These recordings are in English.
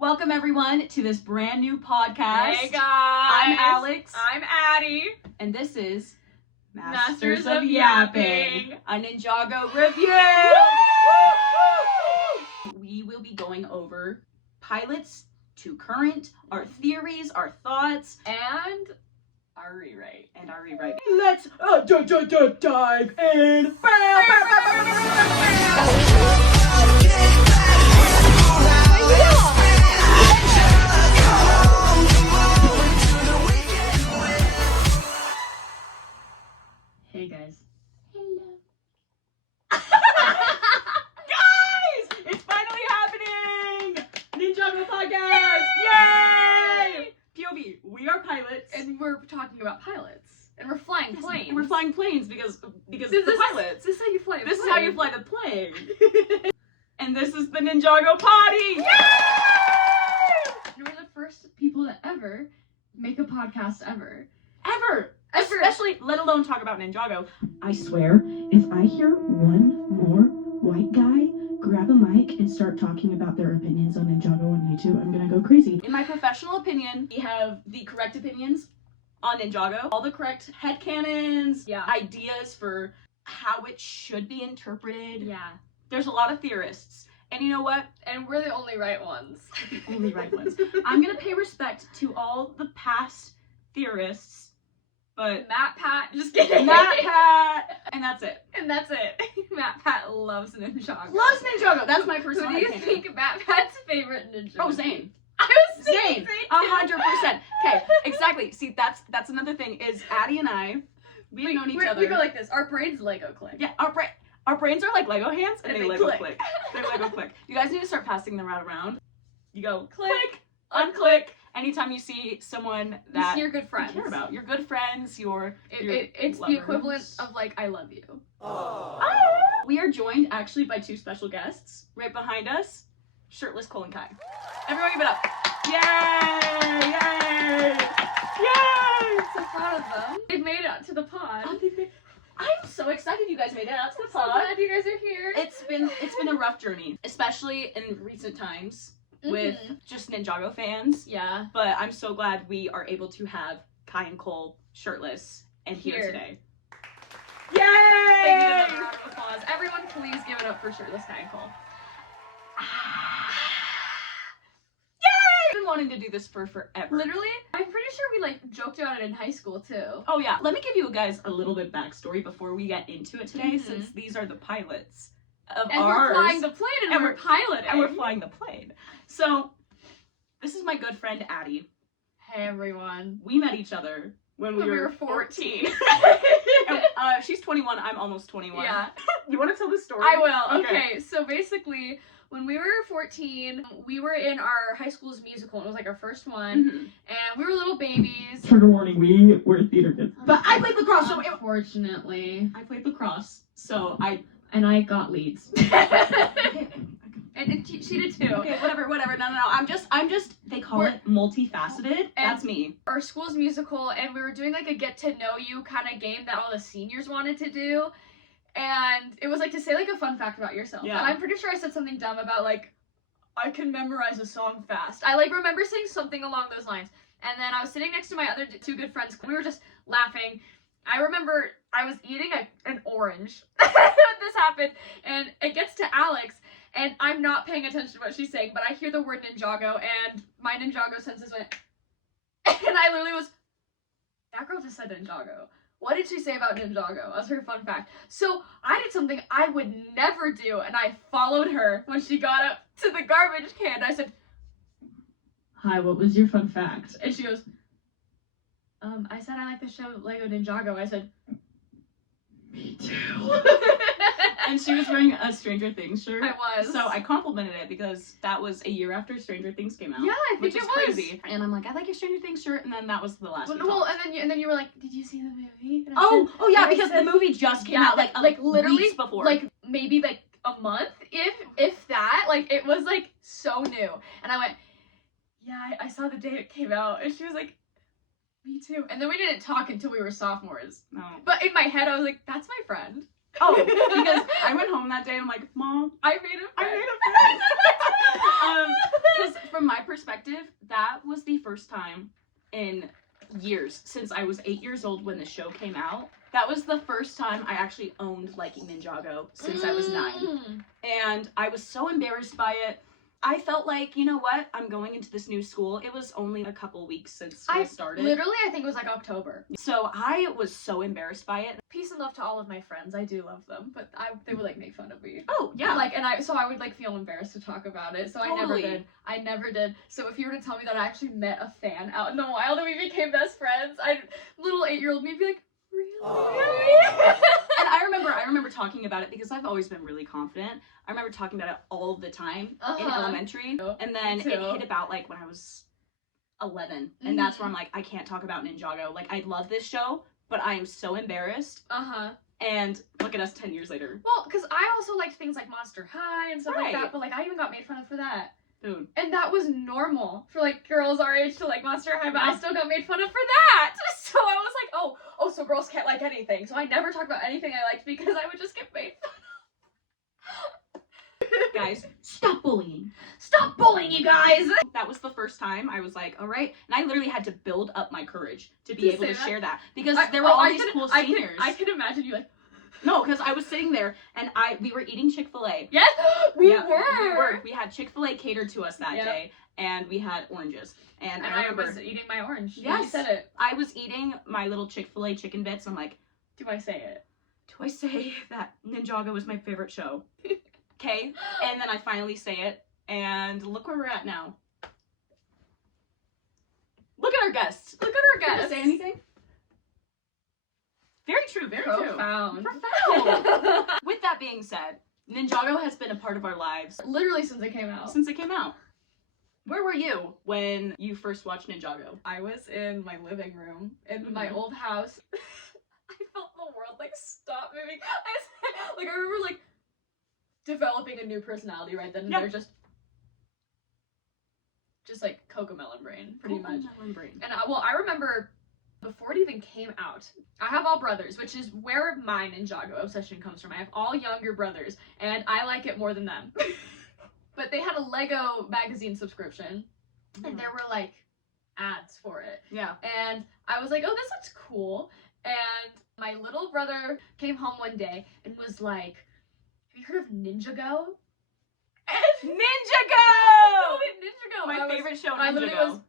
Welcome everyone to this brand new podcast. Hey guys! I'm Alex. I'm Addi. And this is Masters of Yapping. a Ninjago review. We will be going over pilots to current, our theories, our thoughts, And our rewrite. Let's dive in. Hey guys. Hello. Guys, it's finally happening! Ninjago podcast! Yay! POV, we are pilots. And we're talking about pilots. And we're flying planes. And we're flying planes because This the pilots. This is how you fly a This is plane. how you fly the plane. And this is the Ninjago potty! Yay! And we're the first people to ever make a podcast ever. Ever! Ever. Especially, let alone talk about Ninjago. I swear, if I hear one more white guy grab a mic and start talking about their opinions on Ninjago on YouTube, I'm gonna go crazy. In my professional opinion, we have the correct opinions on Ninjago, all the correct headcanons, ideas for how it should be interpreted. Yeah. There's a lot of theorists. And you know what? And we're the only right ones. The only right ones. I'm gonna pay respect to all the past theorists, but Matt Pat, just kidding. Matt Pat, and that's it. And that's it. Matt Pat loves Ninjago. Loves Ninjago. That's my Who personal do you opinion. think Matt Pat's favorite Ninjago? Oh, Zane. I was Zane. 100%. Okay, exactly. See, that's another thing is Addi and I, we've known each other. We go like this. Our brains Lego click. Yeah, our brains are like Lego hands, and they Lego click. click. They Lego click. You guys need to start passing them around. You go Click, unclick. Anytime you see someone that you're good friends. you care about, your good friends, your It's the lovers. equivalent of like I love you. We are joined actually by two special guests. Right behind us, shirtless Cole and Kai. Everyone give it up. Yay! Yay! Yay! So proud of them. They've made it to the pod. I'm so excited you guys made it out to the So pod. glad you guys are here. It's been a rough journey, especially in recent times with just Ninjago fans. Yeah. But I'm so glad we are able to have Kai and Cole shirtless and here today. Yay! They needed a round of applause. Everyone, please give it up for shirtless Kai and Cole. I've been wanting to do this for forever. Literally, I'm pretty sure we like joked about it in high school too. Oh yeah, let me give you guys a little bit backstory before we get into it today, since these are the pilots of And ours. we're flying the plane and we're piloting. And we're flying the plane. So, this is my good friend Addi. Hey everyone. We met each other when we were 14. And, she's 21, I'm almost 21. Yeah. You want to tell the story? I will. Okay, so basically, when we were 14, we were in our high school's musical. It was like our first one, and we were little babies. Trigger warning, we were theater kids. But I played lacrosse, so unfortunately. I played lacrosse, so I got leads. And she did too. Okay, whatever. No. I'm just. They call it multifaceted. That's me. Our school's musical, and we were doing like a get to know you kind of game that all the seniors wanted to do, and it was like to say like a fun fact about yourself. Yeah. And I'm pretty sure I said something dumb about like I can memorize a song fast. I like remember saying something along those lines, and then I was sitting next to my other two good friends. We were just laughing. I remember I was eating an orange when this happened, and it gets to Alex. And I'm not paying attention to what she's saying, but I hear the word Ninjago, and my Ninjago senses went, and I literally was, that girl just said Ninjago. What did she say about Ninjago? That's her fun fact. So I did something I would never do, and I followed her when she got up to the garbage can. I said, hi, what was your fun fact? And she goes, I said I like the show Lego Ninjago. I said, me too. And she was wearing a Stranger Things shirt. I was. So I complimented it because that was a year after Stranger Things came out. Yeah, I think which it is was. crazy. And I'm like, I like your Stranger Things shirt, and then that was the last. Well, and then you were like, did you see the movie? And I oh yeah, and I because said, the movie just came out like literally weeks before. like maybe like a month, if that. Like it was like so new, and I went, yeah, I saw the day it came out, and she was like, me too. And then we didn't talk until we were sophomores. No. But in my head, I was like, that's my friend. Oh, because I went home that day and I'm like, Mom, I made a friend. Because from my perspective, that was the first time in years since I was 8 years old when the show came out. That was the first time I actually owned liking Ninjago since I was 9. And I was so embarrassed by it. I felt like, you know what? I'm going into this new school. It was only a couple weeks since school started. Literally, I think it was like October. So I was so embarrassed by it. Peace and love to all of my friends. I do love them, but they would like make fun of me. Oh, yeah. Like, and I would like feel embarrassed to talk about it. So Totally. I never did. So if you were to tell me that I actually met a fan out in the wild and we became best friends, little 8-year-old me be like, really? And I remember talking about it because I've always been really confident. I remember talking about it all the time in elementary. And then it hit about like when I was 11. And that's where I'm like, I can't talk about Ninjago. Like, I love this show, but I am so embarrassed. And look at us 10 years later. Well, because I also liked things like Monster High and stuff like that, but like I even got made fun of for that. Dude. And that was normal for like girls our age to like Monster High, but I still got made fun of for that. So I was like, oh, so girls can't like anything. So I never talked about anything I liked because I would just get made fun of. Guys, stop bullying. Stop bullying, you guys! That was the first time I was like, all right. And I literally had to build up my courage to be able to share that. Because there were all these cool seniors. I could imagine you like... No, because I was sitting there and we were eating Chick-fil-A. Yes, we were. We had Chick-fil-A catered to us that day, and we had oranges. And I remember was eating my orange. Yes, you said it. I was eating my little Chick-fil-A chicken bits. I'm like, do I say it? Do I say that Ninjago was my favorite show? Okay, and then I finally say it, and look where we're at now. Look at our guests. Look at our guests. Did I say anything? Very true, very profound. True. Profound. With that being said, Ninjago has been a part of our lives. Literally since it came out. Since it came out. Where were you when you first watched Ninjago? I was in my living room in my old house. I felt the world like stop moving. I remember like developing a new personality right then and there, just like Cocomelon brain, pretty much. Cocomelon brain. And I remember before it even came out, I have all brothers, which is where my Ninjago obsession comes from. I have all younger brothers, and I like it more than them. But they had a Lego magazine subscription, and there were like ads for it. Yeah. And I was like, oh, this looks cool. And my little brother came home one day and was like, have you heard of Ninjago? Ninjago! Ninjago! My favorite show, Ninjago. I literally was,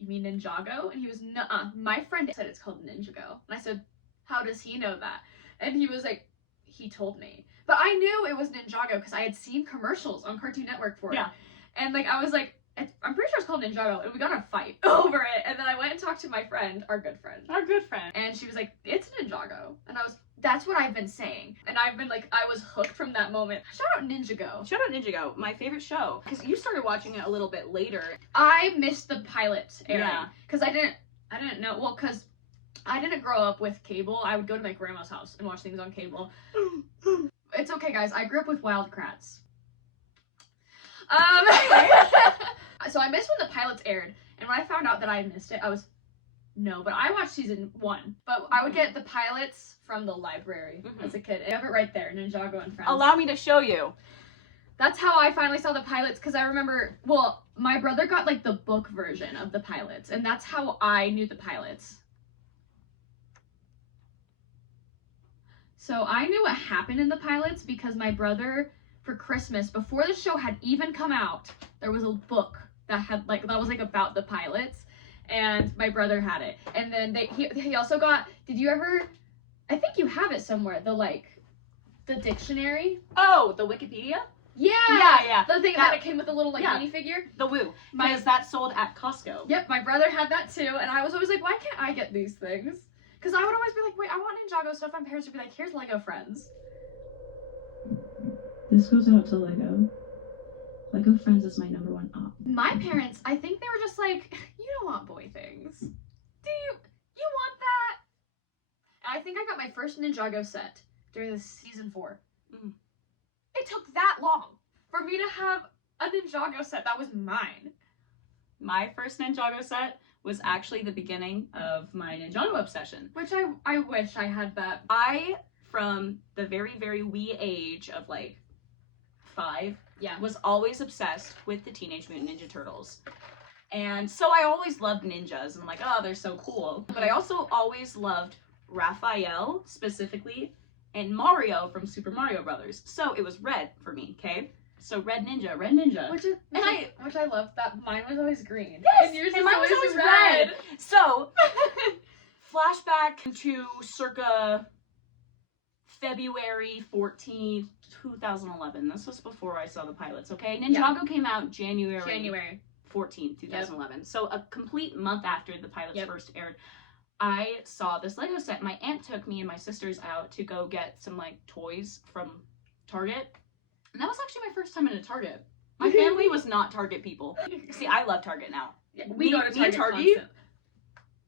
you mean Ninjago? And he was, nuh-uh. My friend said it's called Ninjago. And I said, how does he know that? And he was like, he told me. But I knew it was Ninjago because I had seen commercials on Cartoon Network for it. And like, I was like, I'm pretty sure it's called Ninjago. And we got in a fight over it. And then I went and talked to my friend, our good friend. And she was like, it's Ninjago. And that's what I've been saying. And I've been like, I was hooked from that moment. Shout out Ninjago. Shout out Ninjago, my favorite show. Because you started watching it a little bit later. I missed the pilot airing. Yeah. Because I didn't know, well, because I didn't grow up with cable. I would go to my grandma's house and watch things on cable. It's okay, guys. I grew up with Wild Kratts. So I missed when the pilots aired. And when I found out that I missed it, I was... No, but I watched season 1. But I would get the pilots from the library as a kid. I have it right there, Ninjago and Friends. Allow me to show you. That's how I finally saw the pilots, because I remember, well, my brother got like the book version of the pilots, and that's how I knew the pilots. So I knew what happened in the pilots because my brother, for Christmas, before the show had even come out, there was a book that was about the pilots. And my brother had it. And then he also got, did you ever, I think you have it somewhere, the dictionary. Oh, the Wikipedia? Yeah. Yeah. The thing that it came with a little minifigure. The Woo. Because that's sold at Costco. Yep, my brother had that too. And I was always like, why can't I get these things? Because I would always be like, wait, I want Ninjago stuff. My parents would be like, here's Lego Friends. This goes out to Lego. Lego Friends is my #1 op. My parents, I think they were just like, you don't want boy things. Do you want that? And I think I got my first Ninjago set during the season 4. It took that long for me to have a Ninjago set that was mine. My first Ninjago set was actually the beginning of my Ninjago obsession. Which I wish I had that. From the very, very wee age of like 5, was always obsessed with the Teenage Mutant Ninja Turtles. And so I always loved ninjas, and I'm like, oh, they're so cool. But I also always loved Raphael, specifically, and Mario from Super Mario Brothers. So it was red for me, okay? So red ninja. Which I loved that mine was always green. Yes! And yours And was mine was always red. So, flashback to circa February 14th, 2011. This was before I saw the pilots, okay? Ninjago came out January 14th, 2011. So a complete month after the pilots first aired, I saw this Lego set. My aunt took me and my sisters out to go get some, like, toys from Target. And that was actually my first time in a Target. My family was not Target people. See, I love Target now. Yeah, we go to Target.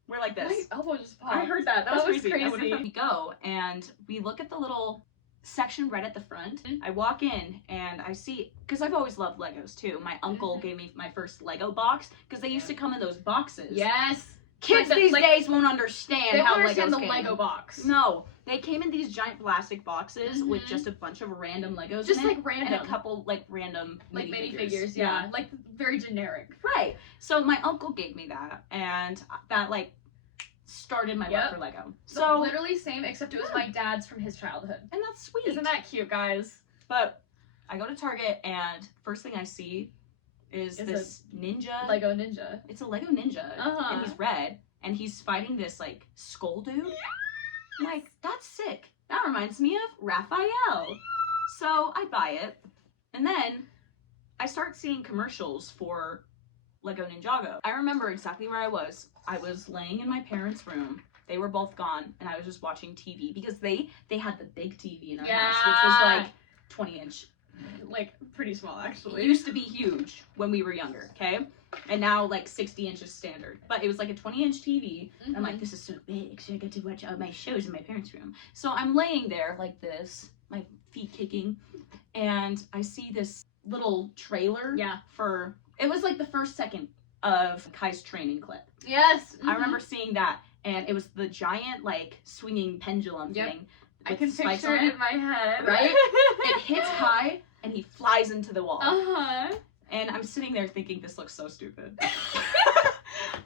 We're like this. My elbow just popped. I heard that. That was crazy. crazy. We go and we look at the little section right at the front. I walk in and I see, because I've always loved Legos too. My uncle gave me my first Lego box because they used to come in those boxes. Yes. Kids these days won't understand how Legos came. The Lego box. No, they came in these giant plastic boxes with just a bunch of random Legos. Just in like it, random. and a couple like random like minifigures. Yeah, like very generic. Right. So my uncle gave me that, and that like started my love for Lego. So literally same, except it was my dad's from his childhood. And that's sweet. Isn't that cute, guys? But I go to Target and first thing I see is this ninja. Lego ninja. It's a Lego ninja. And he's red and he's fighting this like skull dude. I'm like, that's sick. That reminds me of Raphael. So I buy it. And then I start seeing commercials for Lego Ninjago. I remember exactly where I was. I was laying in my parents' room. They were both gone, and I was just watching TV because they had the big TV in our house, which was like 20-inch. Like, pretty small, actually. It used to be huge when we were younger, okay? And now, like, 60 inches standard. But it was like a 20-inch TV. And I'm like, this is so big, so I get to watch all my shows in my parents' room. So I'm laying there like this, my feet kicking, and I see this little trailer for... It was like the first second of Kai's training clip. Yes. I remember seeing that, and it was the giant, like, swinging pendulum thing. I can picture it in my head. Right? It hits Kai, and he flies into the wall. Uh-huh. And I'm sitting there thinking, this looks so stupid.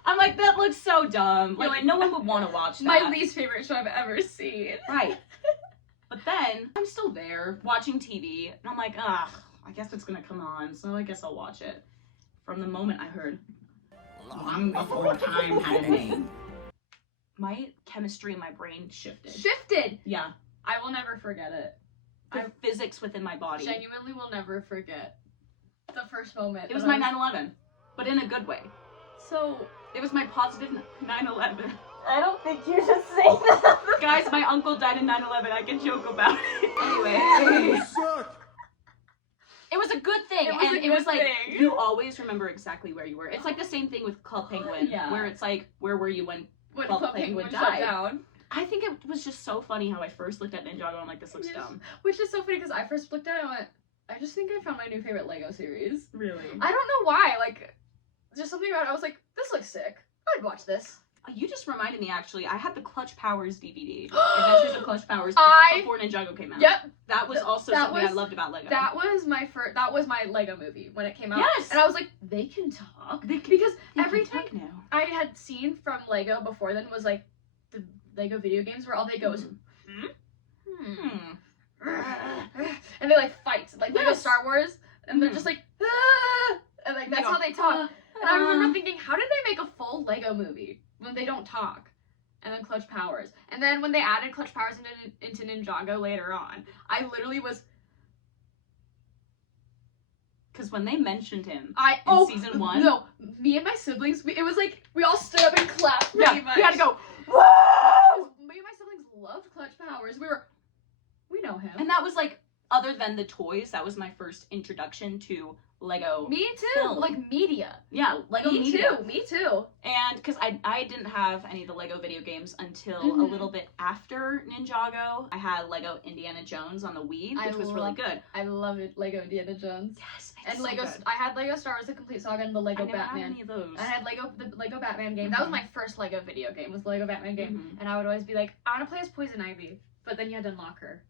I'm like, that looks so dumb. Like, no one would want to watch that. My least favorite show I've ever seen. Right. But then, I'm still there, watching TV, and I'm like, ugh, I guess it's gonna come on, so I guess I'll watch it. From the moment I heard, long before time had a name, my chemistry in my brain shifted. Yeah. I will never forget it. The physics within my body. Genuinely will never forget the first moment. It was my 9/11, but in a good way. So, it was my positive 9/11. I don't think you should say that. Guys, my uncle died in 9/11. I can joke about it. Anyway. You suck. It was a good thing, It was like, thing. you always remember exactly where you were. It's like the same thing with Club Penguin, where it's like, where were you when Club Penguin died? Shut down. I think it was just so funny how I first looked at Ninjago and I'm like, this looks dumb. Which is so funny because I first looked at it and I went, I just think I found my new favorite Lego series. Really? I don't know why, like, just something about it, I was like, this looks sick. I'd watch this. You just reminded me, actually, I had the Clutch Powers DVD. Adventures of Clutch Powers before Ninjago came out. Yep. That was also something I loved about Lego. That was my Lego movie when it came out. Yes. And I was like, they can talk. Because everything I had seen from Lego before then was like the Lego video games where all they go is, and they like fight. Like Lego Star Wars. And they're just like, ah! And like that's how they talk. And I remember thinking, how did they make a full Lego movie when they don't talk? And then Clutch Powers. And then when they added Clutch Powers into Ninjago later on, I literally was... Because when they mentioned him in season 1... No, me and my siblings, it was like, we all stood up and clapped pretty much. We had to go, whoa! Me and my siblings loved Clutch Powers. We know him. And that was like, other than the toys, that was my first introduction to Lego. Me too. Film. Like media. Yeah, Lego media. Me too. And because I didn't have any of the Lego video games until a little bit after Ninjago. I had Lego Indiana Jones on the Wii, which was really good. I love it, Lego Indiana Jones. Yes, and so Lego. Good. I had Lego Star Wars: The Complete Saga and the Lego Batman. I never had any of those. I had the Lego Batman game. That was my first Lego video game. Was the Lego Batman game, and I would always be like, I want to play as Poison Ivy, but then you had to unlock her.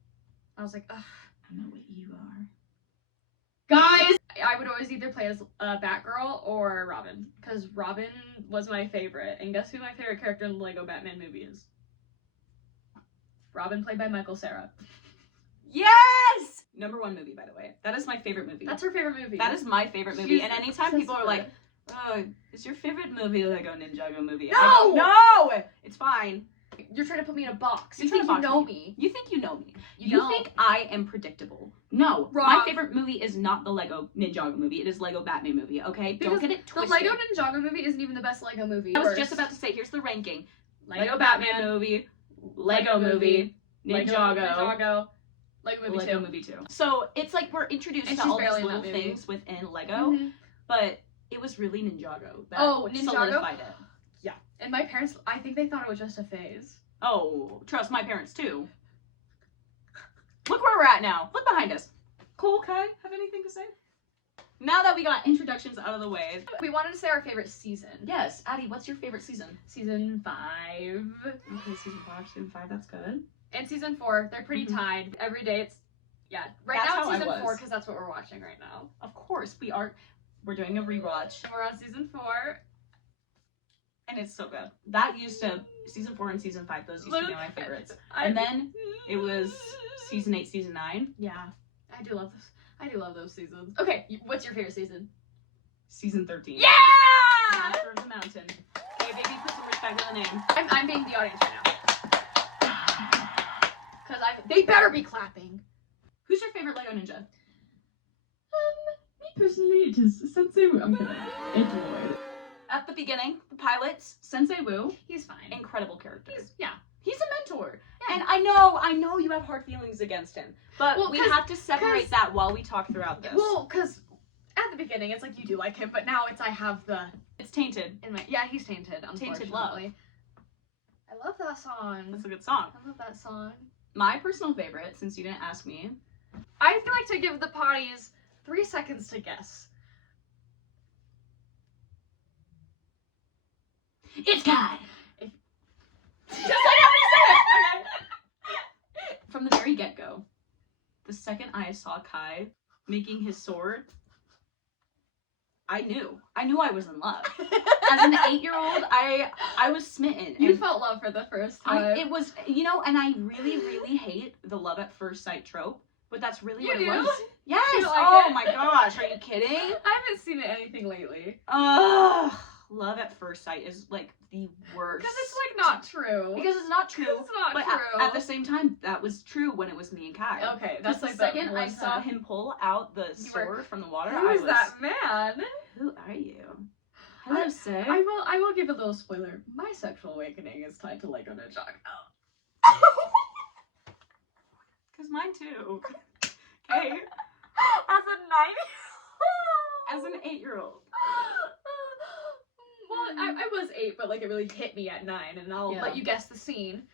I was like, ugh. I know what you are. Guys, I would always either play as Batgirl or Robin, because Robin was my favorite. And guess who my favorite character in the Lego Batman movie is? Robin, played by Michael Cera. Yes! Number 1 movie, by the way. That is my favorite movie. That's her favorite movie. That is my favorite movie. And anytime people are like, oh, is your favorite movie Lego Ninjago movie? No! I go, no! It's fine. You're trying to put me in a box. You're You think trying you to know box me. You think you know me. You don't. think I am predictable. No. Wrong. My favorite movie is not the Lego Ninjago movie. It is Lego Batman movie, okay? Because don't get it twisted. The Lego Ninjago movie isn't even the best Lego movie. I was just about to say, here's the ranking. Lego Batman movie, Lego movie, Ninjago, Lego movie Lego 2. movie 2. So it's like we're introduced And to she's all these barely in little that movie. things within Lego, Mhm. but it was really Ninjago that Ninjago? solidified it. And my parents, I think they thought it was just a phase. Oh, trust my parents too. Look where we're at now. Look behind us. Cool, Kai, have anything to say? Now that we got introductions out of the way. We wanted to say our favorite season. Yes, Addi, what's your favorite season? Season 5. Okay, season 5, season 5, that's good. And season 4, they're pretty Mhm. tied. Every day it's, yeah. Right That's now how it's I season was. 4 because that's what we're watching right now. Of course, we're doing a rewatch, And we're on season 4. and it's so good. That used to, season 4 and season 5, those used to be my favorites. And then it was season 8, season 9. Yeah. I do love this. I do love those seasons. Okay, what's your favorite season? Season 13. Yeah! Master of the Mountain. Okay, baby, put some respect on the name. I'm being the audience right now. Because they better be clapping. Who's your favorite Lego Ninja? Me personally, it is Sensei Wu. I'm kidding. It's Lloyd. At the beginning, the pilots, Sensei Wu, He's fine. incredible character. Yeah. He's a mentor. Yeah. And I know you have hard feelings against him. But Well, we 'cause- have to separate that while we talk throughout this. Well, because at the beginning it's like you do like him, but now it's I have the it's tainted. in my he's tainted. Unfortunately. Tainted love. I love that song. That's a good song. I love that song. My personal favorite, since you didn't ask me, I feel like to give the potties 3 seconds to guess. it's Kai. Just like how you said it. Okay. From the very get-go, the second I saw Kai making his sword, I knew I was in love. As an 8-year-old, I was smitten. You and felt love for the first time. it was, and I really, really hate the love at first sight trope, but that's really what You it do? was. Yes. You like Oh it? my gosh, are you kidding? I haven't seen anything lately. Ugh. Love at first sight is like the worst. Because it's like not true. Because it's not true. It's not But true. at the same time, that was true when it was me and Kai. Okay, That's that's the like second the I one saw time. him pull out the You were- sword from the water. Who I is was, that man? Who are you? Hello, sir. I will give a little spoiler. My sexual awakening is tied to Lego Ninjago. Cause mine too. Okay. As a 9-year-old. As an 8-year-old. Well, I was 8, but like it really hit me at 9, and I'll Yeah. let you guess the scene.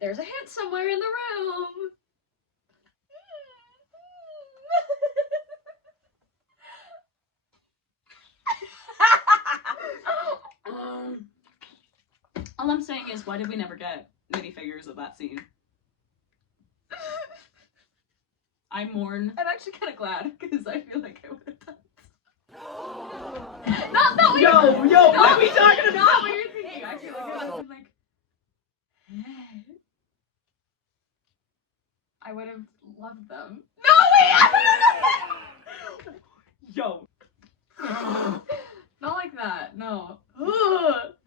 There's a hint somewhere in the room. All I'm saying is, why did we never get minifigures of that scene? I mourn. I'm actually kind of glad because I feel like I would have done. Not that way. Yo, Not what are we talking Not about? what you're thinking. I feel like I would have been like, hey. I would have loved them. No way! Yo. Not like that. No.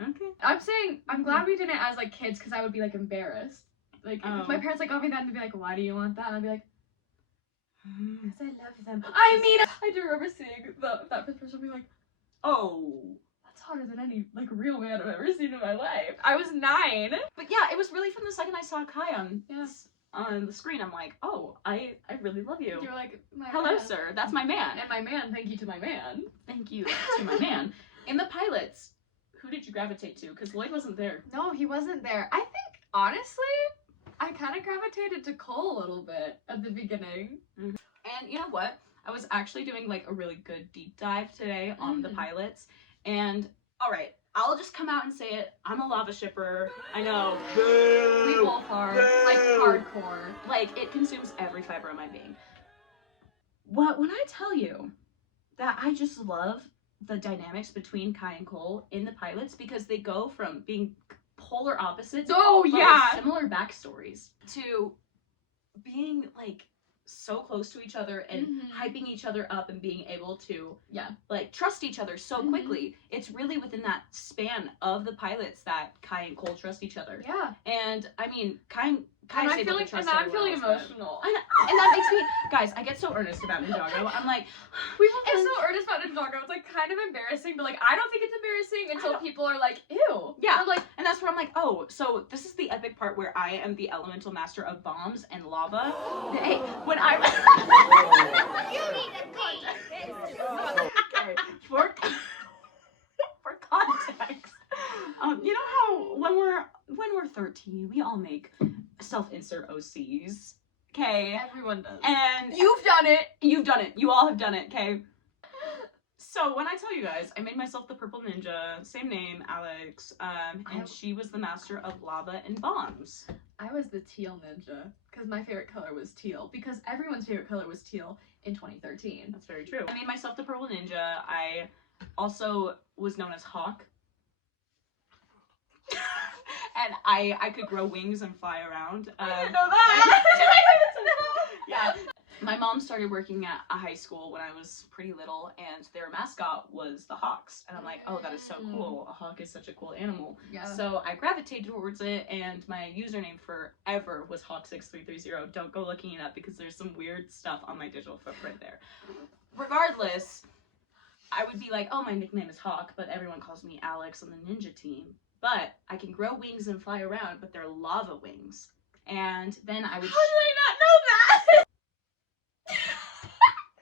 Okay. I'm saying I'm glad we did it as like kids because I would be like embarrassed. Like if my Oh. parents like got me that and they'd be like, "Why do you want that?" And I'd be like, "Because I love them." I mean, I do remember seeing that person be like, Oh. "That's hotter than any like real man I've ever seen in my life." I was 9. But yeah, it was really from the second I saw Kai on Yeah. on the screen. I'm like, oh, I really love you. You were like, my Hello, man. sir. That's my man. And my man, thank you to my man. Thank you to my man. In the pilots, who did you gravitate to? Because Lloyd wasn't there. No, he wasn't there. I think, honestly, I kind of gravitated to Cole a little bit at the beginning. And you know what? I was actually doing like a really good deep dive today on the pilots. And all right, I'll just come out and say it. I'm a lava shipper. I know. We both are, like, hardcore. Like, it consumes every fiber of my being. when I tell you that I just love the dynamics between Kai and Cole in the pilots, because they go from being polar opposites, Oh, but with yeah. similar backstories, to being like so close to each other and hyping each other up and being able to like trust each other so quickly. It's really within that span of the pilots that Kai and Cole trust each other. Yeah. And I mean, Kai's And I'm able feeling, to trust and I'm everyone feeling else, but- emotional. I know. And that makes me, guys, I get so earnest about Ninjago. I'm like, We get so earnest about Ninjago. It's like kind of embarrassing, but like I don't think it's embarrassing until people are like, ew. yeah. I'm like, And that's where I'm like, oh, so this is the epic part where I am the elemental master of bombs and lava. Hey, when I okay, for context, you know how when we're 13, we all make self-insert OCs, okay? everyone does. And You've done it. you've done it. You all have done it, okay? So when I tell you guys, I made myself the purple ninja, same name, Alex, and she was the master of lava and bombs. I was the teal ninja because my favorite color was teal, because everyone's favorite color was teal in 2013. That's very true. I made myself the purple ninja. I also was known as Hawk. And I could grow wings and fly around. I didn't know that. Yeah. My mom started working at a high school when I was pretty little, and their mascot was the Hawks. And I'm like, oh, that is so cool. A hawk is such a cool animal. Yeah. So I gravitated towards it, and my username forever was Hawk6330. Don't go looking it up because there's some weird stuff on my digital footprint there. Regardless, I would be like, oh, my nickname is Hawk, but everyone calls me Alex on the ninja team. But I can grow wings and fly around, but they're lava wings. And then I would... How did I not know that?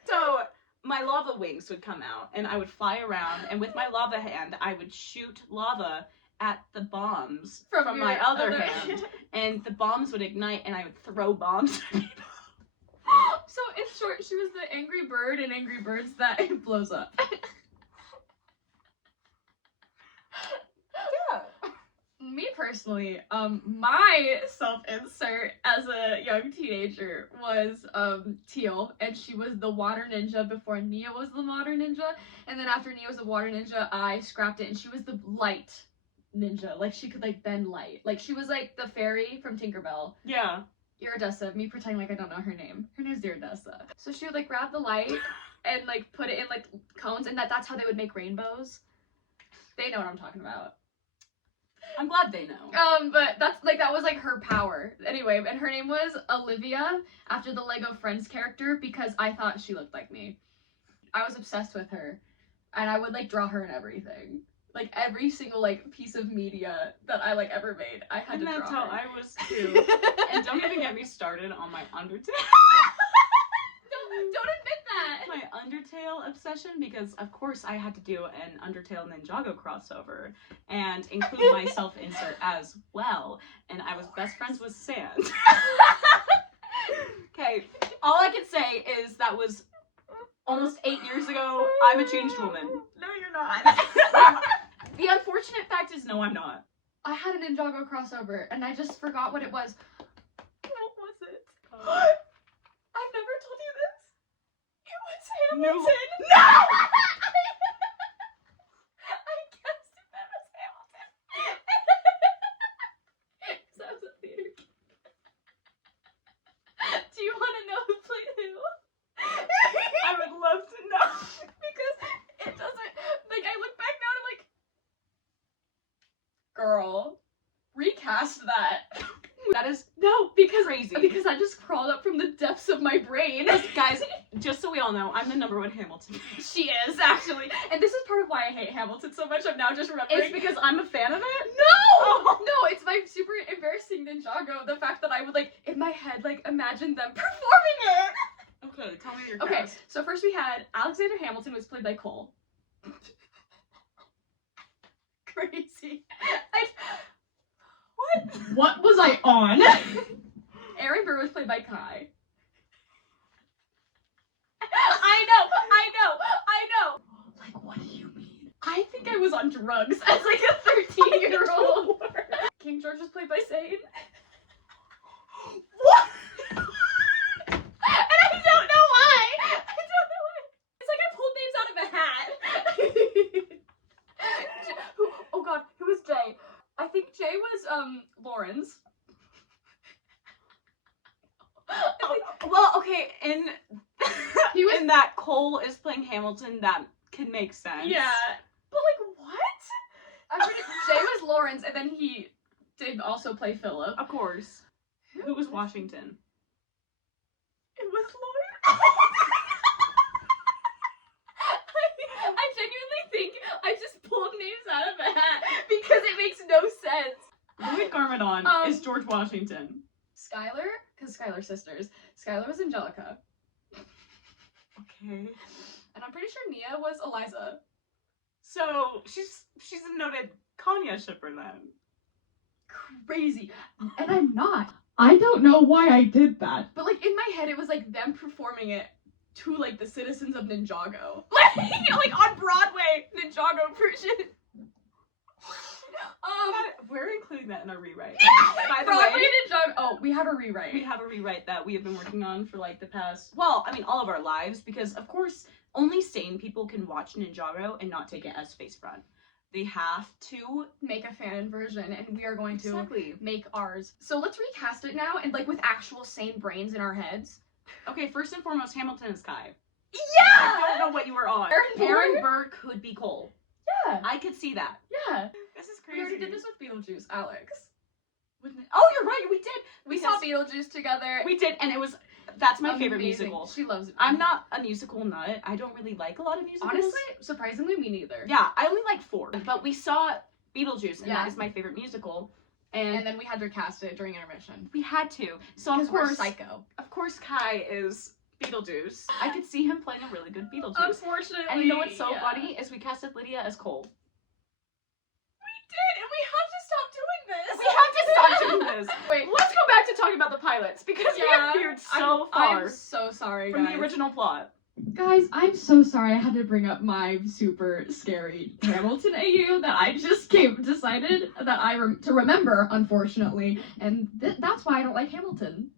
So my lava wings would come out, and I would fly around, and with my lava hand, I would shoot lava at the bombs from my your other hand, and the bombs would ignite, and I would throw bombs at people. So in short, she was the angry bird in Angry Birds that blows up. Me personally, my self-insert as a young teenager was teal, and she was the water ninja before Nia was the water ninja, and then after Nia was the water ninja, I scrapped it, and she was the light ninja. Like, she could like bend light. Like, she was like the fairy from Tinkerbell. Yeah. Iridessa, me pretending like I don't know her name. Her name's Iridessa. So she would like grab the light and like put it in like cones, and that's how they would make rainbows. They know what I'm talking about. I'm glad they know. But that was like her power. Anyway, and her name was Olivia, after the Lego Friends character, because I thought she looked like me. I was obsessed with her, and I would like draw her and everything. Like every single like piece of media that I like ever made, I had to draw And that's how her. I was too. And don't even get me started on my Undertale. Don't admit that. My Undertale obsession, because of course I had to do an Undertale Ninjago crossover and include my self-insert as well, and I was best friends with Sand. Okay, all I can say is that was almost 8 years ago. I'm a changed woman. No, you're not. The unfortunate fact is, no, I'm not. I had a Ninjago crossover, and I just forgot what it was. What was it? I've never told you this. It was Hamilton. No! I guessed if that was Hamilton. So I was a theater kid. Do you want to know who played who? I would love to know. Because it doesn't, like, I look back now and I'm like, girl, recast that. That is No, because crazy. Because I just crawled up from the depths of my brain. Guys, just so we all know, I'm the #1 Hamilton. She is, actually. And this is part of why I hate Hamilton so much. I'm now just remembering. It's because I'm a fan of it? No! Oh. No, it's my super embarrassing Ninjago. The fact that I would, like, in my head, like, imagine them performing it. Okay, tell me your Okay, cast. so first we had Alexander Hamilton was played by Cole. Crazy. What was I on? Aaron Burr was played by Kai. I know. Like, what do you mean? I think I was on drugs as like a 13-year-old. King George was played by SAID. What? And I don't know why. I Jay? I think Jay was Lawrence. Well, okay, in He was- in that Cole is playing Hamilton, that can make sense. Yeah. But like what? Jay was Lawrence, and then he did also play Philip. Of course. Who was Washington? It was Lloyd. I genuinely think I just pulled names out of a hat because it makes no sense. Lloyd Garmadon is George Washington. Skylar, because Skylar's sisters. Skylar was Angelica. Okay. And I'm pretty sure Nia was Eliza. So she's a noted Kanye shipper then. Crazy. And I'm not. I don't know why I did that. But like in my head it was like them performing it to like the citizens of Ninjago. Like on Broadway, Ninjago version. We're including that in our rewrite. Yeah! By the Broadway way, Ninjago. Oh, we have a rewrite. we have a rewrite that we have been working on for like the past, well, I mean all of our lives, because of course only sane people can watch Ninjago and not take it as face front. They have to Make a fan version, and we are going to exactly. make ours. So let's recast it now, and like with actual sane brains in our heads. Okay, first and foremost, Hamilton is Kai. Yeah! I don't know what you were on. Aaron Burr? Burr could be Cole. Yeah. I could see that. Yeah. This is We crazy. already did this with Beetlejuice, Alex. Oh, you're right. We did. We saw Beetlejuice together. We did, and it was. That's my favorite Amazing. musical. She loves it. I'm not a musical nut. I don't really like a lot of musicals. Honestly, surprisingly, me neither. Yeah, I only like 4. But we saw Beetlejuice, and Yeah. that is my favorite musical. And And then we had to cast it during intermission. we had to. So Because of we're course, psycho. Kai is Beetlejuice. I could see him playing a really good Beetlejuice. Unfortunately. And you know what's so yeah. funny is we casted Lydia as Cole. And we have to stop doing this. We have to stop doing this. Wait. Let's go back to talking about the pilots because we have veered so far I'm so sorry, from guys. the original plot. Guys, I'm so sorry I had to bring up my super scary Hamilton AU that I just decided that to remember, unfortunately, and that's why I don't like Hamilton.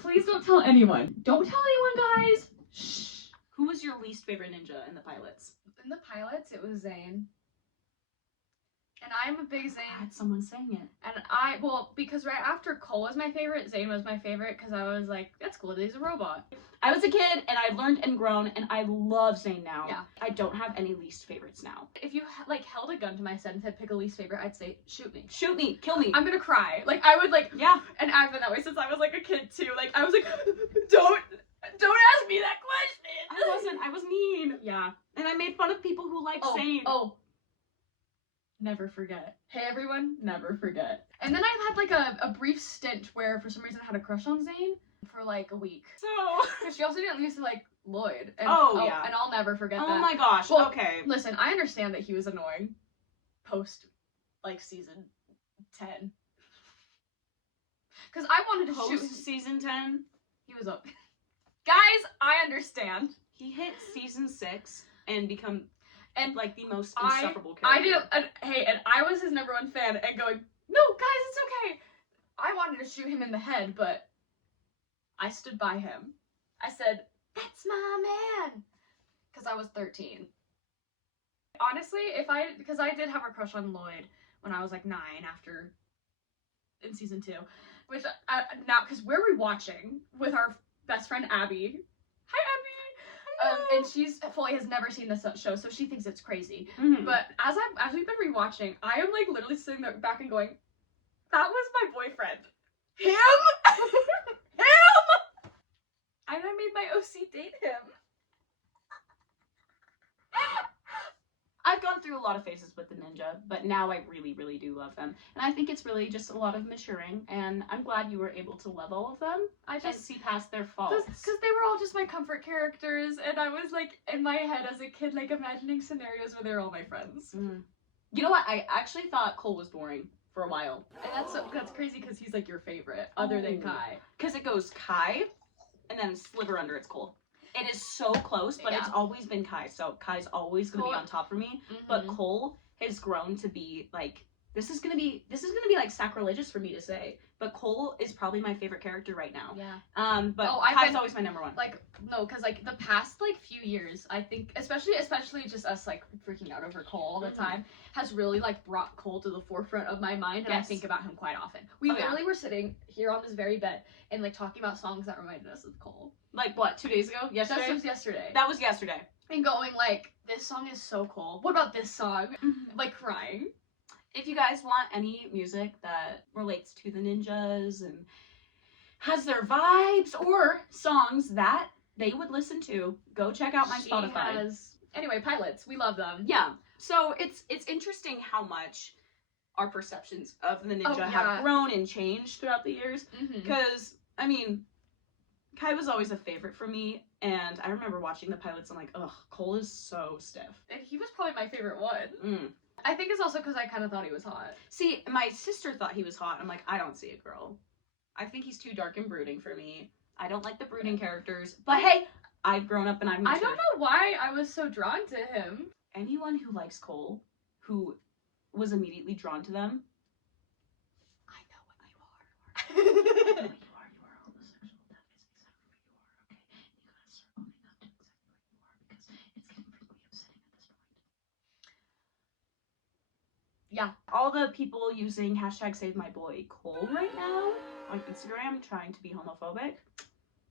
Please don't tell anyone. Don't tell anyone, guys. Shh. Who was your least favorite ninja in the pilots? In the pilots, it was Zayn. And I'm a big I Zayn. had someone saying it. And because right after Cole was my favorite, Zayn was my favorite because I was like, that's cool, he's a robot. I was a kid and I've learned and grown and I love Zayn now. Yeah. I don't have any least favorites now. If you like held a gun to my head and said pick a least favorite, I'd say shoot me. Shoot me, kill me. I'm gonna cry. Like I would like Yeah. and I've been that way since I was like a kid too. Like I was like, don't ask me that question. I was mean. Yeah. And I made fun of people who like Zayn. Oh. Never forget. Hey everyone, never forget. And then I had like a brief stint where for some reason I had a crush on Zayn for like a week. So. Because she also didn't used to like Lloyd. And, Yeah. And I'll never forget that. Oh my gosh. Well, okay. Listen, I understand that he was annoying post like season 10. Because I wanted to shoot Post season 10, he was up. Guys, I understand. he hit season 6 and become And like the most I- insufferable I character. did and I was his #1 fan and going, no, guys, it's okay. I wanted to shoot him in the head, but I stood by him. I said, that's my man. Because I was 13. Honestly, because I did have a crush on Lloyd when I was like 9 in season 2. Which, now, because we're rewatching with our best friend Abby. Hi, Abby! And she's fully has never seen this show, so she thinks it's crazy. Mhm. But as we've been rewatching, I am like literally sitting there back and going, that was my boyfriend. Him? Him! And I made my OC date him. I've gone through a lot of phases with the ninja, but now I really, really do love them. And I think it's really just a lot of maturing, and I'm glad you were able to love all of them I and just, see past their faults. because they were all just my comfort characters, and I was like, in my head as a kid, like imagining scenarios where they're all my friends. Mm. You know what? I actually thought Cole was boring for a while. And that's crazy because he's like your favorite, other than Oh. Kai. Because it goes Kai, and then sliver under it's Cole. It is so close, but it's Yeah. always been Kai, so Kai's always going to be Cole- on top for me. But Cole has grown to be, like, this is gonna be like sacrilegious for me to say, but Cole is probably my favorite character right now. Yeah. But I've Kai's been, always my number one. Like, no, because, like, the past, like, few years, I think, especially just us, like, freaking out over Cole all the time, has really, like, brought Cole to the forefront of my mind, and I think about him quite often. We literally were sitting here on this very bed and, like, talking about songs that reminded us of Cole. Like, what, 2 days ago? Yesterday? That was yesterday. That was yesterday. And going, like, this song is so Cole. What about this song? Like, crying. If you guys want any music that relates to the ninjas and has their vibes or songs that they would listen to, go check out my Spotify. Anyway, pilots, we love them. Yeah. So it's interesting how much our perceptions of the ninja have grown and changed throughout the years. Because, I mean, Kai was always a favorite for me, and I remember watching the pilots and I'm like, ugh, Cole is so stiff. And he was probably my favorite one. I think it's also because I kind of thought he was hot. See, my sister thought he was hot. I'm like, I don't see it, girl. I think he's too dark and brooding for me. I don't like the brooding characters. But hey, I've grown up and I've matured. I don't know why I was so drawn to him. Anyone who likes Cole, who was immediately drawn to them, I know what you are. I know what you are. You are homosexual. That is exactly what you are, okay? You gotta start owning up to exactly what you are because it's getting frequently upsetting at this point. Yeah. All the people using hashtag save my boy Cole right now on Instagram trying to be homophobic.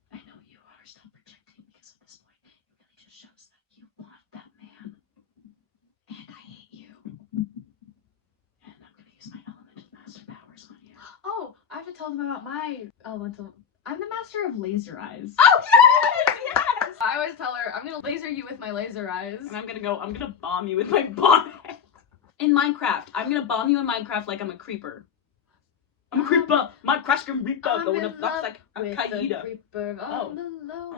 I know you are. Stop projecting because at this point it really just shows that you want that man. And I hate you. And I'm gonna use my elemental master powers on you. Oh, I have to tell them about my elemental. I'm the master of laser eyes. Oh yes! Yes! I always tell her, I'm gonna laser you with my laser eyes. And I'm gonna bomb you with my bomb head. In Minecraft, I'm gonna bomb you in Minecraft like I'm a creeper. I'm a creeper. My crash can reaper going up blocks like a Qaeda. Oh,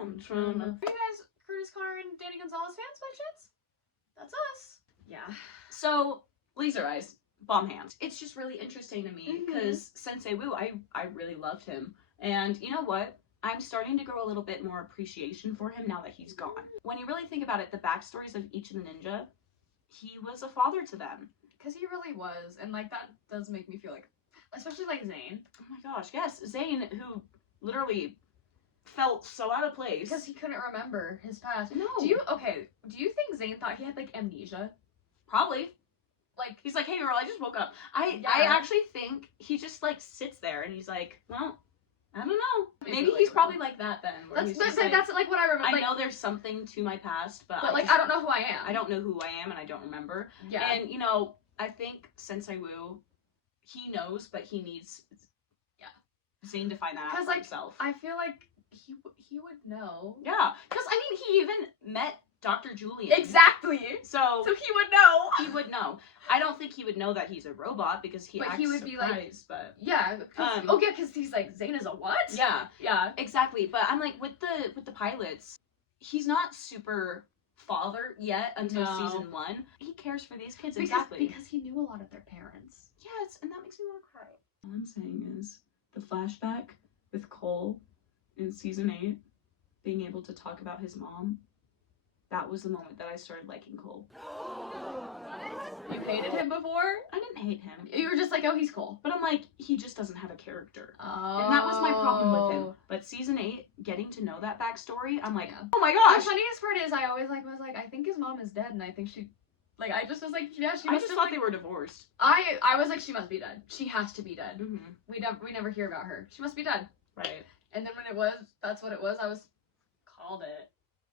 I'm trying to. Are you guys Curtis Connor and Danny Gonzalez fans by chance? That's us. Yeah. So, laser eyes, bomb hands. It's just really interesting to me because Sensei Wu, I really loved him. And you know what? I'm starting to grow a little bit more appreciation for him now that he's gone. When you really think about it, the backstories of each of the ninja, he was a father to them. Because he really was. And, like, that does make me feel like, especially, like, Zane. Oh my gosh, yes. Zane, who literally felt so out of place. Because he couldn't remember his past. No. Do you think Zane thought he had, like, amnesia? Probably. Like, he's like, hey girl, I just woke up. I actually think he just, like, sits there and he's like, well, I don't know. Maybe he's probably like that then. That's like what I remember. I know there's something to my past, but like, I don't know who I am. I don't know who I am and I don't remember. Yeah. And, you know, I think Sensei Wu, he knows, but he needs Zane to find that out for himself. I feel like he would know. Yeah, because, I mean, he even met Dr. Julian. Exactly. So he would know. He would know. I don't think he would know that he's a robot because he acts surprised, be like, but... Yeah. Because he's like, Zane is a what? Yeah. Yeah. Exactly. But I'm like, with the pilots, he's not super father yet until season 1. He cares for these kids. Because he knew a lot of their parents. Yes, and that makes me want to cry. All I'm saying is, the flashback with Cole in season 8, being able to talk about his mom, that was the moment that I started liking Cole. You hated him before? I didn't hate him. You were just like, oh, he's cool. But I'm like, he just doesn't have a character. Oh. And that was my problem with him. But season 8, getting to know that backstory, I'm like, oh my gosh. The funniest part is I always was like, I think his mom is dead, and I think she, like, I just was like, yeah, she must. I just thought they were divorced. I was like, she must be dead. She has to be dead. We never hear about her. She must be dead. Right. And then when that's what it was, I was called it.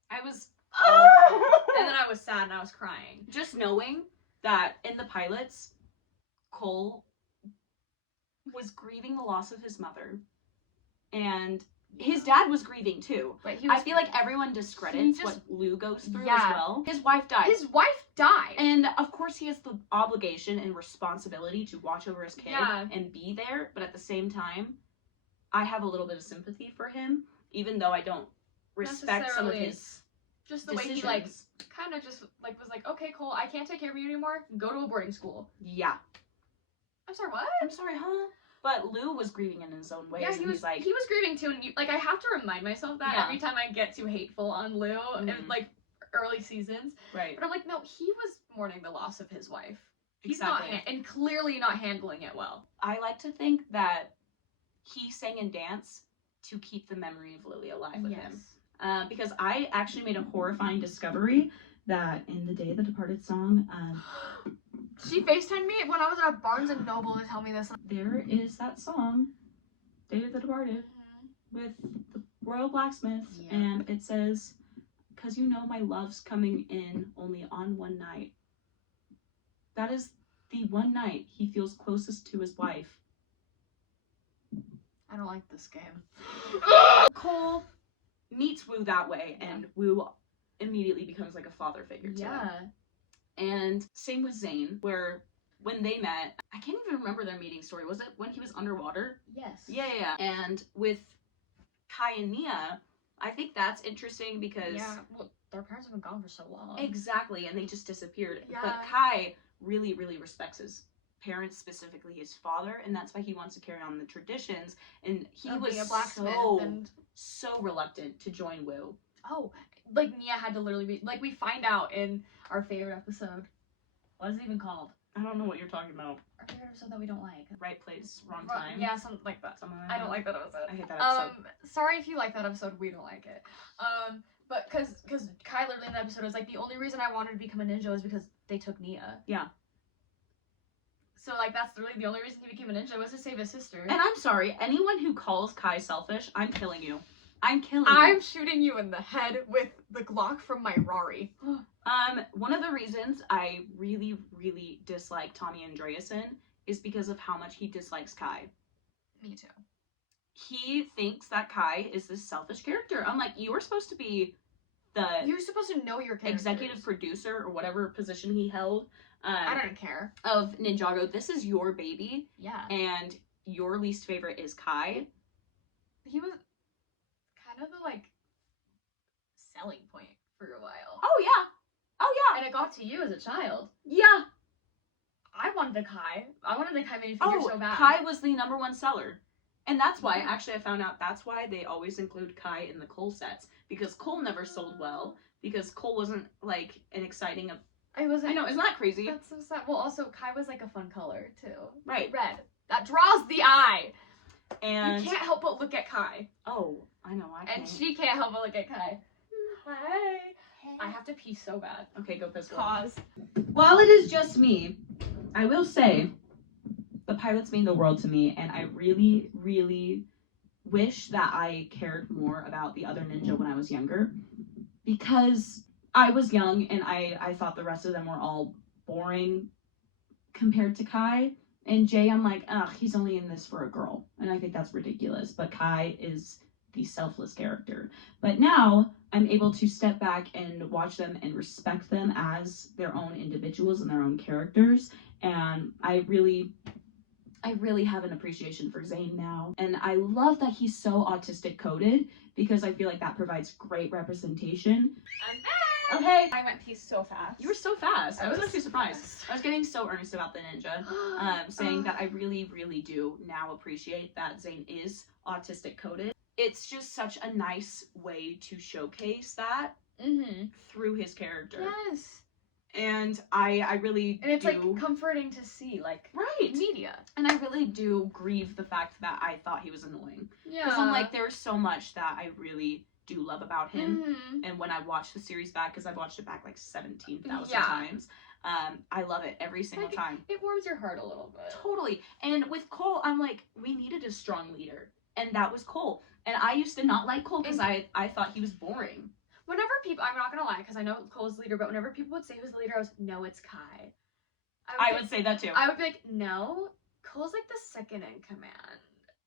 I was. And then I was sad and I was crying. Just knowing that in the pilots, Cole was grieving the loss of his mother, and his dad was grieving too. But I feel like everyone discredits what Lou goes through as well. His wife died. And of course he has the obligation and responsibility to watch over his kid and be there, but at the same time, I have a little bit of sympathy for him, even though I don't respect some of his just the decisions. Way he, like, kind of just, like, was like, okay, Cole, I can't take care of you anymore. Go to a boarding school. Yeah. I'm sorry, what? I'm sorry, huh? But Lou was grieving in his own ways. Yeah, he was grieving too, and I have to remind myself that every time I get too hateful on Lou in, like, early seasons. Right. But I'm like, no, he was mourning the loss of his wife. He's Exactly. not, and clearly not handling it well. I like to think that he sang and danced to keep the memory of Lily alive with him. Because I actually made a horrifying discovery that in the Day of the Departed song, She FaceTimed me when I was at Barnes & Noble to tell me this. there is that song, Day of the Departed, with the Royal Blacksmith, Yeah. and it says, "'Cause you know my love's coming in only on one night." That is the one night he feels closest to his wife. I don't like this game. Cole meets Wu that way, and Wu immediately becomes like a father figure to him. And same with Zayn, where when they met, I can't even remember their meeting story. Was it when he was underwater? Yes. Yeah. And with Kai and Nia, I think that's interesting because well, their parents have been gone for so long. exactly, and they just disappeared. Yeah. But Kai really, really respects his parents, specifically his father, and that's why he wants to carry on the traditions. And he was a blacksmith so reluctant to join Wu. Oh, like Nia had to literally be like, we find out in our favorite episode. What is it even called? I don't know what you're talking about. Our favorite episode that we don't like. Right place, wrong time. Yeah, something like that. Something like I don't like that episode. I hate that episode. Sorry if you like that episode. We don't like it. But because Kai literally in the episode was like, the only reason I wanted to become a ninja is because they took Nia. Yeah. So like that's really the only reason he became a ninja was to save his sister. And I'm sorry, anyone who calls Kai selfish, I'm killing you. I'm shooting you in the head with the Glock from my Rari. One of the reasons I really, really dislike Tommy Andreasen is because of how much he dislikes Kai. Me too. He thinks that Kai is this selfish character. I'm like, you were supposed to be You're supposed to know your characters. Executive producer or whatever position he held. I don't care. Of Ninjago. This is your baby. Yeah. And your least favorite is Kai. He was kind of the like selling point for a while. Oh yeah. And it got to you as a child. Yeah. I wanted the Kai minifigure so bad. Kai was the #1 seller. And that's why, actually, I found out that's why they always include Kai in the Cole sets. Because Cole never sold well. Because Cole wasn't, like, an exciting... I know, isn't that crazy? That's so sad. Well, also, Kai was, like, a fun color, too. Right. Red. That draws the eye! And... You can't help but look at Kai. Oh, I know, I can't. And she can't help but look at Kai. Hi. I have to pee so bad. Okay, go piss. Pause. While it is just me, I will say... the pilots mean the world to me, and I really, really wish that I cared more about the other ninja when I was younger, because I was young and I thought the rest of them were all boring compared to Kai. And Jay, I'm like, ugh, he's only in this for a girl, and I think that's ridiculous. But Kai is the selfless character. But now I'm able to step back and watch them and respect them as their own individuals and their own characters, and I really have an appreciation for Zayn now. And I love that he's so autistic coded because I feel like that provides great representation. I'm back! Oh, hey! I went pee so fast. You were so fast. I was actually surprised. I was getting so earnest about the ninja, saying that I really, really do now appreciate that Zayn is autistic coded. It's just such a nice way to showcase that through his character. Yes. And I really And it's do... like comforting to see, like, right. media. And I really do grieve the fact that I thought he was annoying. Yeah. Because I'm like, there's so much that I really do love about him. Mm-hmm. And when I watch the series back, because I've watched it back like 17,000 Yeah. times, I love it every single time. It warms your heart a little bit. Totally. And with Cole, I'm like, we needed a strong leader. And that was Cole. And I used to not like Cole because I thought he was boring. Whenever people, I'm not gonna lie, because I know Cole's the leader, but whenever people would say who's the leader, I was, no, it's Kai. I would say that too. I would be like, no, Cole's like the second in command.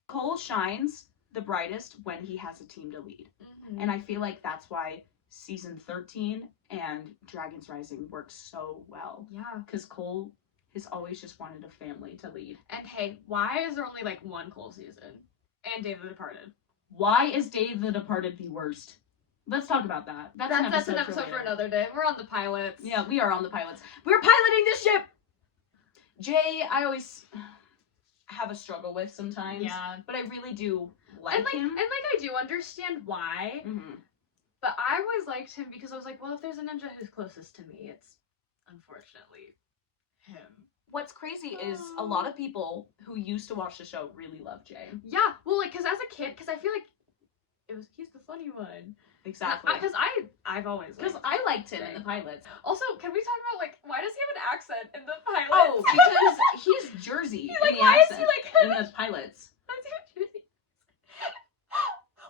Cole shines the brightest when he has a team to lead. Mm-hmm. And I feel like that's why season 13 and Dragon's Rising works so well. Yeah. Because Cole has always just wanted a family to lead. And hey, why is there only like one Cole season? And Day of the Departed. Why is Day of the Departed the worst? Let's talk about that. That's an episode for another day. We're on the pilots. Yeah, we are on the pilots. We're piloting this ship! Jay, I always have a struggle with sometimes. Yeah. But I really do like him. And I do understand why. Mm-hmm. But I always liked him because I was like, well, if there's a ninja who's closest to me, it's unfortunately him. What's crazy is a lot of people who used to watch the show really love Jay. Yeah, well, like, because as a kid, because I feel like he's the funny one. Exactly. Because I've always Because liked I liked him Jay. in the pilots. Also, can we talk about, like, why does he have an accent in the pilot? Oh, because he's Jersey like, in the why accent is he like in those pilots. Why does he have Jersey?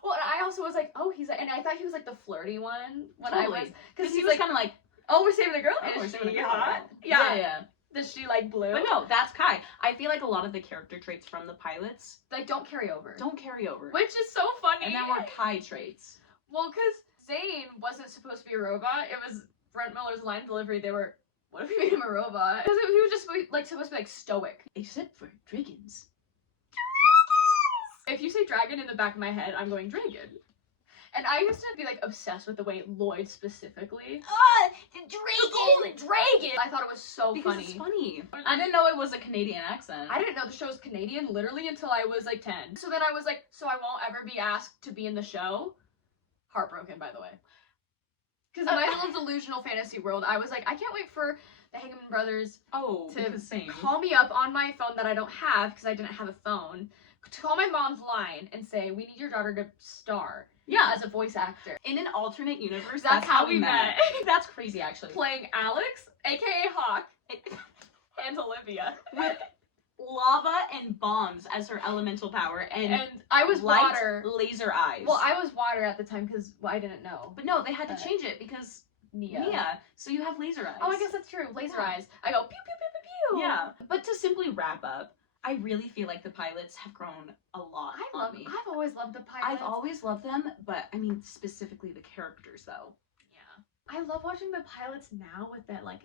Well, and I also was like, oh, and I thought he was like the flirty one when I was, because he he's was like, kind of like, oh, we're saving the girl. oh, we're Is saving she the girl. hot? Yeah. Yeah. Does she like blue? But no, that's Kai. I feel like a lot of the character traits from the pilots Like, don't carry over. don't carry over. Which is so funny. And then were Kai traits. Well, because Zane wasn't supposed to be a robot. It was Brent Miller's line delivery. They were, what if we made him a robot? Because he was just like supposed to be like stoic. Except for dragons. If you say dragon in the back of my head, I'm going dragon. And I used to be like obsessed with the way Lloyd specifically. Dragon! I thought it was so Because funny. it's funny. I didn't know it was a Canadian accent. I didn't know the show was Canadian literally until I was like 10. So then I was like, so I won't ever be asked to be in the show. Heartbroken, by the way. Because in my little delusional fantasy world, I was like, I can't wait for the Hageman brothers to same. call me up on my phone that I don't have because I didn't have a phone. To call my mom's line and say, we need your daughter to star as a voice actor. In an alternate universe, That's how we met. That's crazy, actually. Playing Alex, aka Hawk, and Olivia. With lava and bombs as her elemental power, and I was light, water. laser eyes. Well, I was water at the time because I didn't know. But no, they had to change it because Nia. So you have laser eyes. Oh, I guess that's true. Laser eyes. I go pew pew pew pew pew. Yeah. But to simply wrap up, I really feel like the pilots have grown a lot on me. I've always loved the pilots. I've always loved them, but I mean specifically the characters though. Yeah. I love watching the pilots now with that like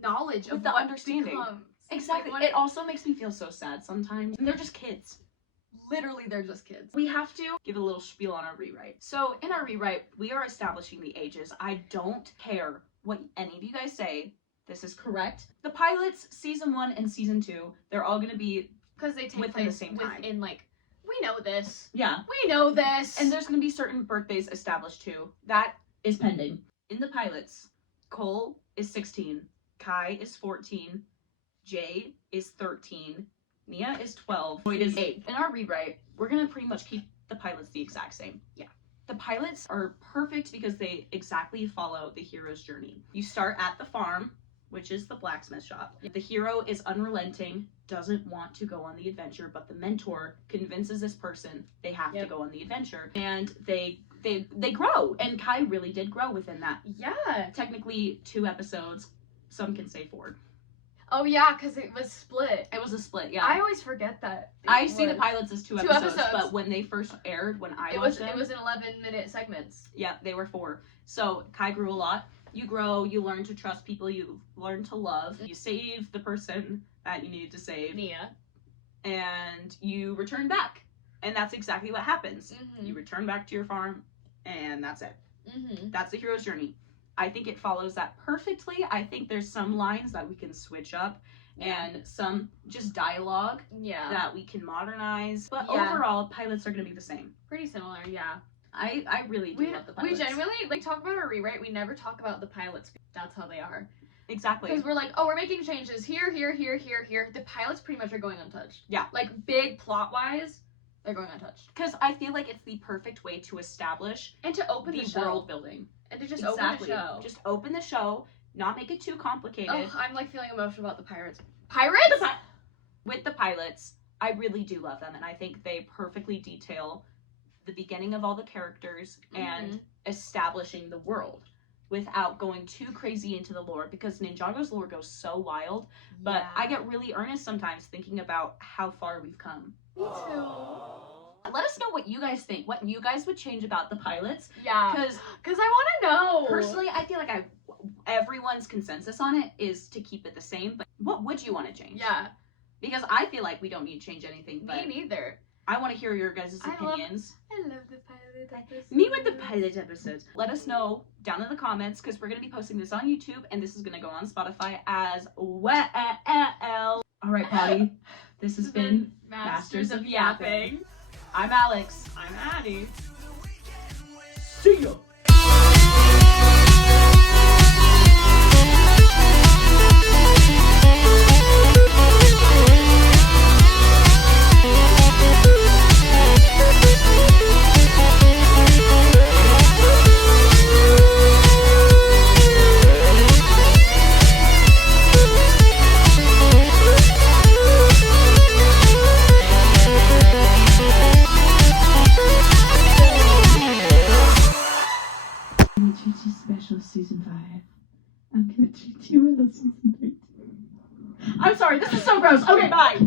knowledge of with the what understanding. becomes. Exactly. Like, it also makes me feel so sad sometimes. And they're just kids. Literally, they're just kids. We have to give a little spiel on our rewrite. So in our rewrite, we are establishing the ages. I don't care what any of you guys say. This is correct. The pilots, season 1 and season 2, they're all gonna be because they take within place the same time. within like we know this. Yeah. We know this. And there's gonna be certain birthdays established too. That is pending. In the pilots, Cole is 16, Kai is 14, Jay is 13, Nia is 12, Lloyd is 8. In our rewrite, we're gonna pretty much keep the pilots the exact same. Yeah. The pilots are perfect because they exactly follow the hero's journey. You start at the farm, which is the blacksmith shop. The hero is unrelenting, doesn't want to go on the adventure, but the mentor convinces this person they have to go on the adventure. And they grow. And Kai really did grow within that. Yeah. Technically 2 episodes. Some can say 4. Oh yeah, because it was split. It was a split, yeah. I always forget that. I see the pilots as 2 episodes, but when they first aired, when I watched them, it was in 11-minute segments. Yeah, they were 4. So Kai grew a lot. You grow, you learn to trust people, you learn to love. You save the person that you needed to save. Nia. And you return back. And that's exactly what happens. Mm-hmm. You return back to your farm, and that's it. Mm-hmm. That's the hero's journey. I think it follows that perfectly. I think there's some lines that we can switch up and some just dialogue that we can modernize. But overall, pilots are going to be the same. Pretty similar, yeah. I really do love the pilots. We genuinely, like, talk about our rewrite. We never talk about the pilots. That's how they are. Exactly. Because we're like, oh, we're making changes here, here, here, here, here. The pilots pretty much are going untouched. Yeah. Like, big plot-wise, they're going untouched. Because I feel like it's the perfect way to establish and to open the show. World building. And to just open the show. Just open the show, not make it too complicated. Oh, I'm, like, feeling emotional about the pirates. Pirates? With the pilots, I really do love them, and I think they perfectly detail the beginning of all the characters and establishing the world without going too crazy into the lore, because Ninjago's lore goes so wild, but I get really earnest sometimes thinking about how far we've come. Me too. Let us know what you guys think, what you guys would change about the pilots. Yeah. Because I want to know. Personally, I feel like everyone's consensus on it is to keep it the same, but what would you want to change? Yeah. Because I feel like we don't need to change anything, but me neither. I want to hear your guys' opinions. I love the pilot episodes. Me with the pilot episodes. Let us know down in the comments, because we're going to be posting this on YouTube, and this is going to go on Spotify as well. Alright, Potty. This has been Masters of Yapping. I'm Alex. I'm Addi. See ya! gonna treat you special, season 5. I'm gonna treat you well, season 13. I'm sorry, this is so gross. Okay, bye.